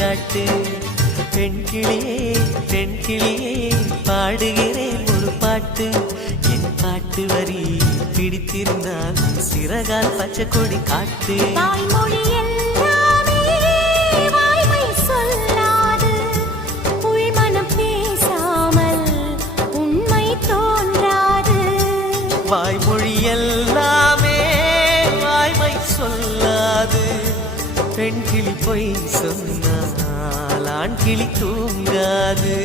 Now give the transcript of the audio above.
காட்டு. பெண் கிளியே பெண் கிளியே பாடுகிறேன் ஒரு பாட்டு. என் பாட்டு வரி பிடித்திருந்தால் சிறகால் பச்சை கொடி காட்டு. வாய்மொழி எல்லாமே வாய்மை சொல்லாது, உள்மனம் பேசாமல் உண்மை தோன்றாது. வாய்மொழி எல்லாமே வாய்மை சொல்லாது, பெண் கிளி பொய் சொன்னால் ஆண் கிளி தூங்காது.